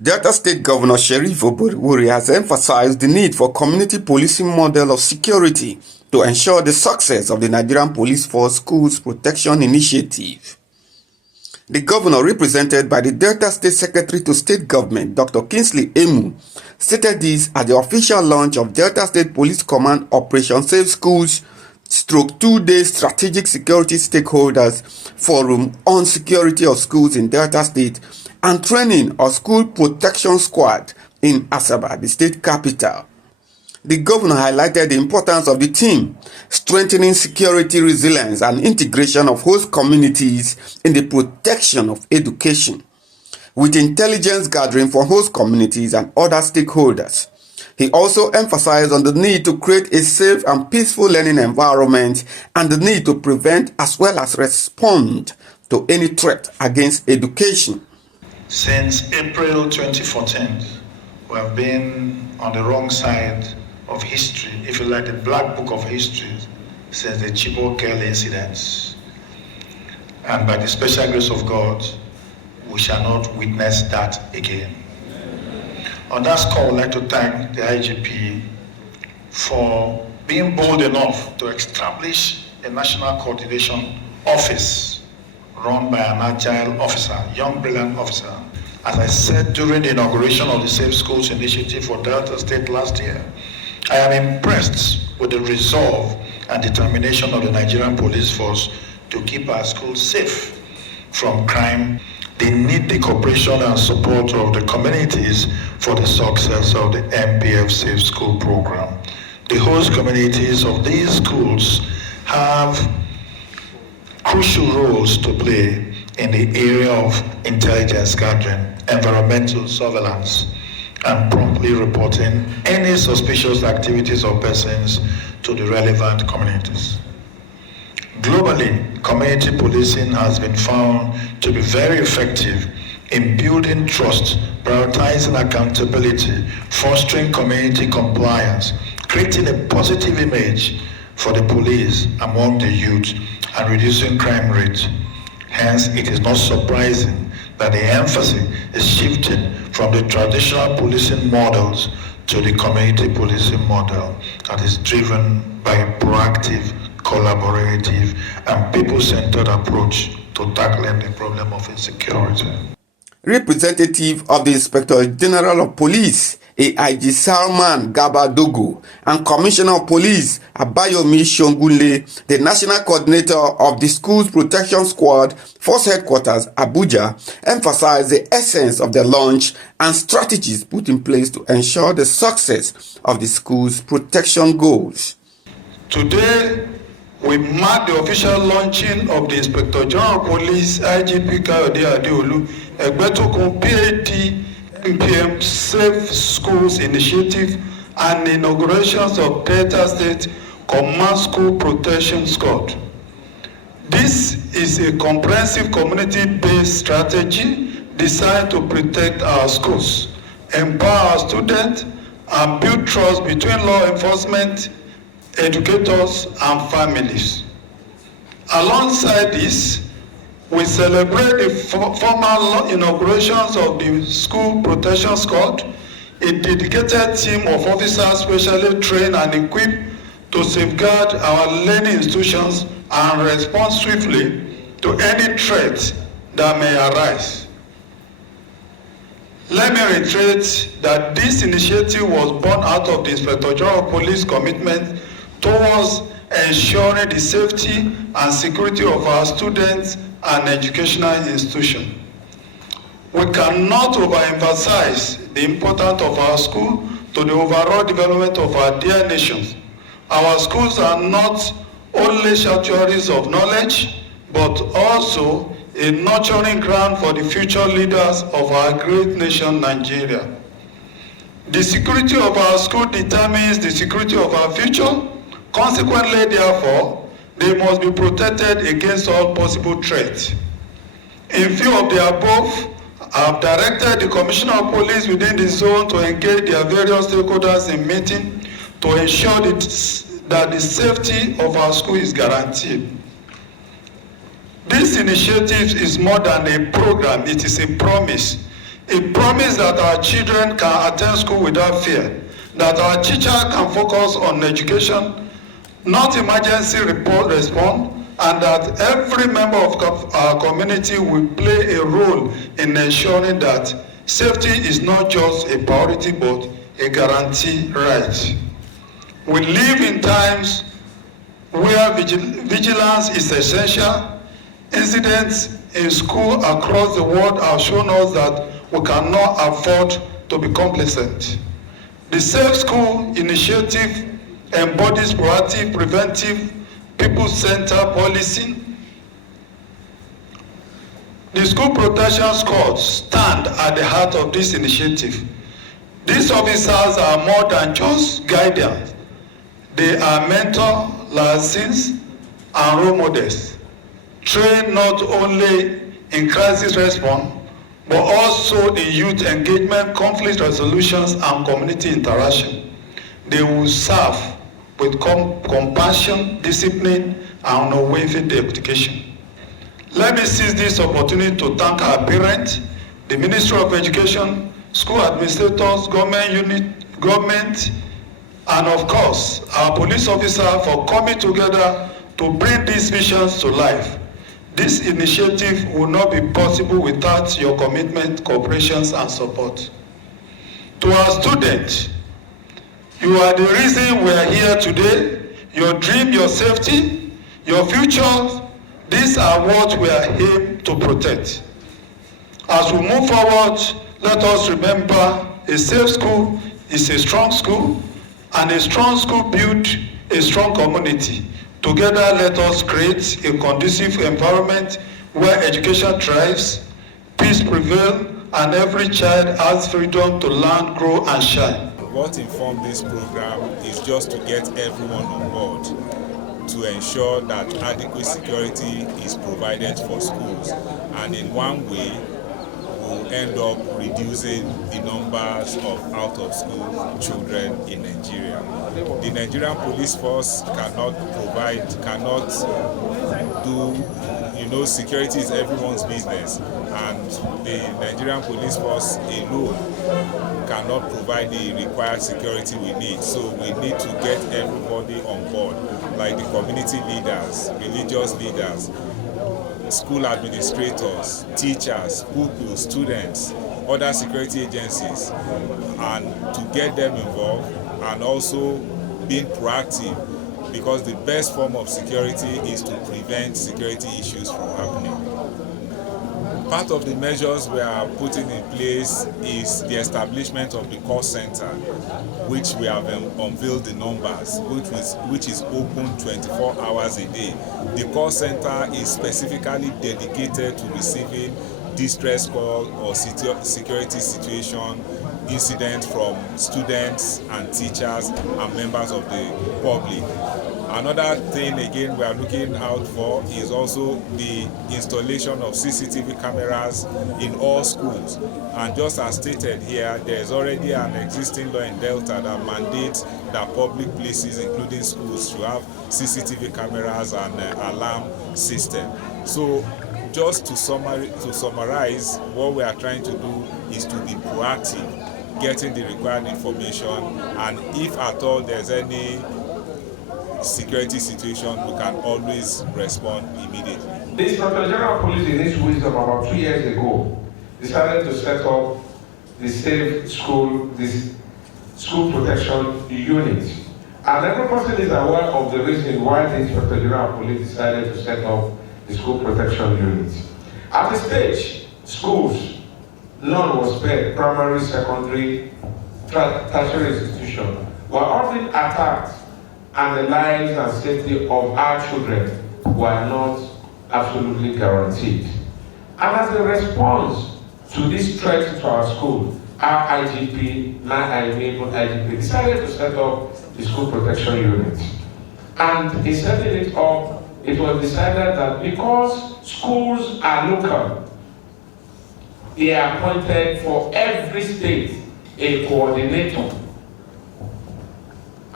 Delta State Governor Sheriff Oborevwori has emphasized the need for community policing model of security to ensure the success of the Nigerian Police Force Schools Protection Initiative. The governor, represented by the Delta State Secretary to State Government, Dr. Kingsley Emu, stated this at the official launch of Delta State Police Command Operation Safe Schools / 2-day Strategic Security Stakeholders Forum on Security of Schools in Delta State and training of School Protection Squad in Asaba, the state capital. The governor highlighted the importance of the team, strengthening security resilience and integration of host communities in the protection of education, with intelligence gathering for host communities and other stakeholders. He also emphasized on the need to create a safe and peaceful learning environment and the need to prevent as well as respond to any threat against education. Since April 2014, we have been on the wrong side of history, if you like, the black book of history, since the Chibok girl incidents. And by the special grace of God, we shall not witness that again. On that score, I would like to thank the IGP for being bold enough to establish a national coordination office run by an agile officer, young brilliant officer. As I said during the inauguration of the Safe Schools Initiative for Delta State last year, I am impressed with the resolve and determination of the Nigerian Police Force to keep our schools safe from crime. They need the cooperation and support of the communities for the success of the MPF Safe School program. The host communities of these schools have crucial roles to play in the area of intelligence gathering, environmental surveillance, and promptly reporting any suspicious activities or persons to the relevant communities. Globally, community policing has been found to be very effective in building trust, prioritizing accountability, fostering community compliance, creating a positive image for the police among the youth, and reducing crime rates. Hence, it is not surprising that the emphasis is shifting from the traditional policing models to the community policing model that is driven by a proactive, collaborative, and people-centered approach to tackling the problem of insecurity. Representative of the Inspector General of Police, AIG Salman Gabadogo, and Commissioner of Police Abayomi Shongunle, the National Coordinator of the Schools Protection Squad, Force Headquarters, Abuja, emphasized the essence of the launch and strategies put in place to ensure the success of the school's protection goals. Today, we mark the official launching of the Inspector General of Police, IGP Kayode Adeolu, Egbetokun PhD MPM Safe Schools Initiative, and inaugurations of Delta State Command School Protection Squad. This is a comprehensive community-based strategy designed to protect our schools, empower our students, and build trust between law enforcement, educators, and families. Alongside this, we celebrate the formal inaugurations of the School Protection Squad, a dedicated team of officers specially trained and equipped to safeguard our learning institutions and respond swiftly to any threat that may arise. Let me reiterate that this initiative was born out of the Inspector General of Police commitment towards ensuring the safety and security of our students and educational institutions. We cannot overemphasize the importance of our school to the overall development of our dear nations. Our schools are not only sanctuaries of knowledge, but also a nurturing ground for the future leaders of our great nation, Nigeria. The security of our school determines the security of our future. Consequently, therefore, they must be protected against all possible threats. In view of the above, I have directed the Commissioner of Police within the zone to engage their various stakeholders in meeting to ensure that the safety of our school is guaranteed. This initiative is more than a program, it is a promise. It promises that our children can attend school without fear, that our teacher can focus on education, not emergency response, and that every member of our community will play a role in ensuring that safety is not just a priority but a guaranteed right. We live in times where vigilance is essential. Incidents in school across the world have shown us that we cannot afford to be complacent. The Safe School Initiative embodies proactive, preventive, people-centered policing. The school protection squads stand at the heart of this initiative. These officers are more than just guidance. They are mentors, liaisons, and role models, trained not only in crisis response, but also in youth engagement, conflict resolutions, and community interaction. They will serve with compassion, discipline, and unwavering dedication. Let me seize this opportunity to thank our parents, the Ministry of Education, school administrators, government, and of course, our police officers for coming together to bring these visions to life. This initiative would not be possible without your commitment, cooperation, and support. To our students, you are the reason we are here today. Your dream, your safety, your future, these are what we are here to protect. As we move forward, let us remember a safe school is a strong school, and a strong school builds a strong community. Together, let us create a conducive environment where education thrives, peace prevails, and every child has freedom to learn, grow, and shine. What informed this program is just to get everyone on board to ensure that adequate security is provided for schools, and in one way will end up reducing the numbers of out-of-school children in Nigeria. The Nigerian police force cannot do, security is everyone's business, and the Nigerian police force alone cannot provide the required security we need. So we need to get everybody on board, like the community leaders, religious leaders, school administrators, teachers, pupils, students, other security agencies, and to get them involved, and also being proactive, because the best form of security is to prevent security issues from happening. Part of the measures we are putting in place is the establishment of the call center, which we have unveiled the numbers, which is open 24 hours a day. The call center is specifically dedicated to receiving distress call or security situation incidents from students and teachers and members of the public. Another thing again we are looking out for is also the installation of CCTV cameras in all schools. And just as stated here, there is already an existing law in Delta that mandates that public places, including schools, should have CCTV cameras and alarm system. So just to summarize, what we are trying to do is to be proactive, getting the required information, and if at all there's any security situation, we can always respond immediately. The Inspector General of Police, in his wisdom, about 2 years ago, decided to set up the Safe School, this school protection unit. And every person is aware of the reason why the Inspector General of Police decided to set up the school protection unit. At the stage, schools, none was spared, primary, secondary, tertiary institutions, were all being attacked, and the lives and safety of our children were not absolutely guaranteed. And as a response to this threat to our school, our IGP, my neighbor IGP, decided to set up the school protection unit. And in setting it up, it was decided that because schools are local, they appointed for every state a coordinator.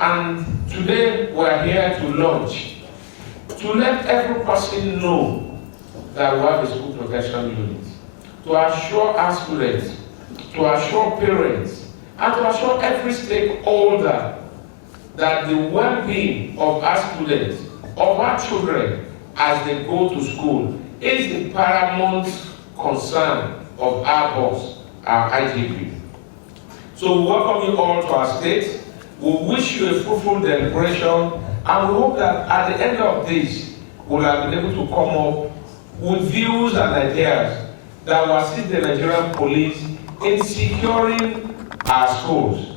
And today we are here to launch, to let every person know that we have a school protection unit, to assure our students to assure parents and to assure every stakeholder that the well-being of our students, of our children as they go to school is the paramount concern of our boss, our IGP. So we welcome you all to our state. We wish you a fruitful deliberation, and we hope that at the end of this, we'll have been able to come up with views and ideas that will assist the Nigerian police in securing our schools.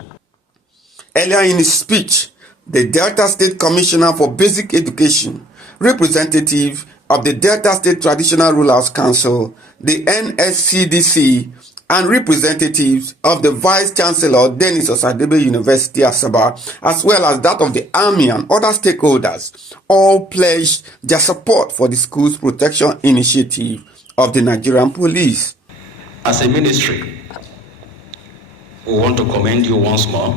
Earlier in his speech, the Delta State Commissioner for Basic Education, representative of the Delta State Traditional Rulers Council, the NSCDC, and representatives of the Vice Chancellor Dennis Osadebe University Asaba, as well as that of the Army and other stakeholders, all pledged their support for the Schools Protection Initiative of the Nigerian Police. As a ministry, we want to commend you once more,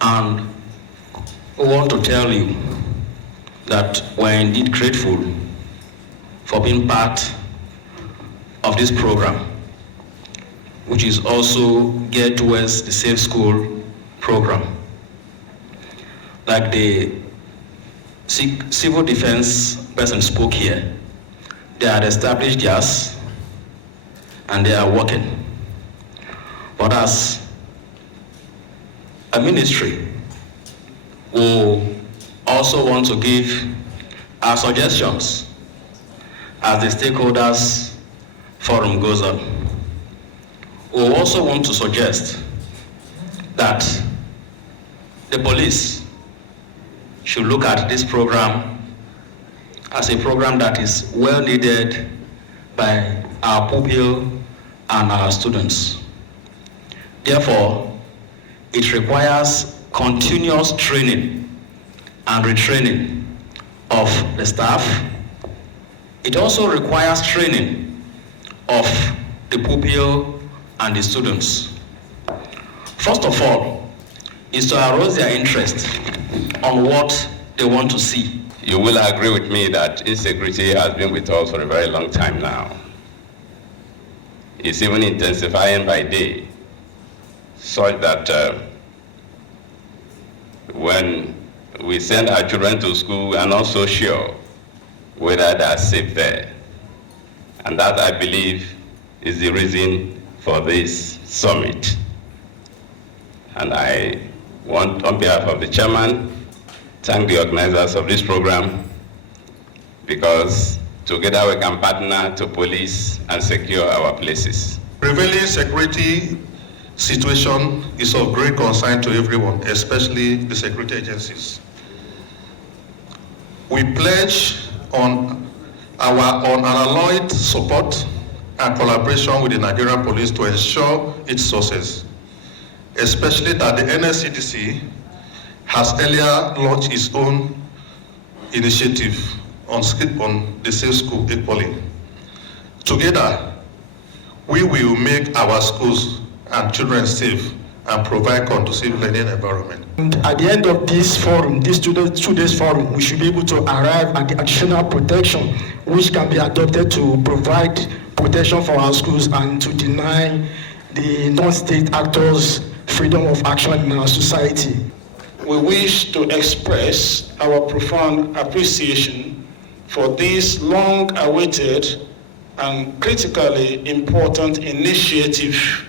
and we want to tell you that we're indeed grateful for being part of this program, which is also geared towards the Safe School program. Like the civil defense person spoke here, they had established theirs and they are working. But as a ministry, we also want to give our suggestions as the stakeholders forum goes on. We also want to suggest that the police should look at this program as a program that is well needed by our pupil and our students. Therefore, it requires continuous training and retraining of the staff. It also requires training of the pupil and the students. First of all, is to arouse their interest on what they want to see. You will agree with me that insecurity has been with us for a very long time now. It's even intensifying by day, such that when we send our children to school, we are not so sure whether they are safe there. And that, I believe, is the reason for this summit. And I want, on behalf of the chairman, thank the organizers of this program, because together we can partner to police and secure our places. Prevailing security situation is of great concern to everyone, especially the security agencies. We pledge on our unalloyed support and collaboration with the Nigerian police to ensure its success, especially that the NSCDC has earlier launched its own initiative on the Safe School equally. Together, we will make our schools and children safe and provide conducive learning environment. And at the end of this forum, this 2 days forum, we should be able to arrive at the additional protection which can be adopted to provide protection for our schools and to deny the non-state actors freedom of action in our society. We wish to express our profound appreciation for this long-awaited and critically important initiative.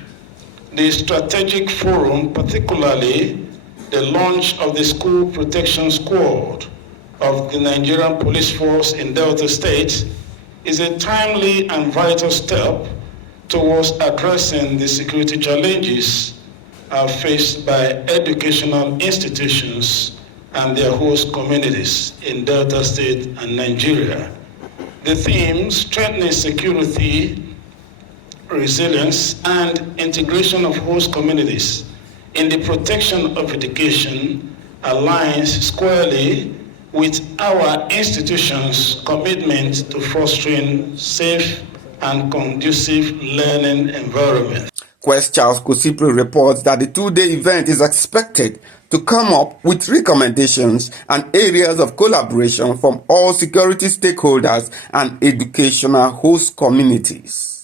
The strategic forum, particularly the launch of the School Protection Squad of the Nigerian Police Force in Delta State, is a timely and vital step towards addressing the security challenges faced by educational institutions and their host communities in Delta State and Nigeria. The theme, strengthening security, resilience, and integration of host communities in the protection of education, aligns squarely with our institution's commitment to fostering safe and conducive learning environment. Quest Charles Kosipri reports that the two-day event is expected to come up with recommendations and areas of collaboration from all security stakeholders and educational host communities.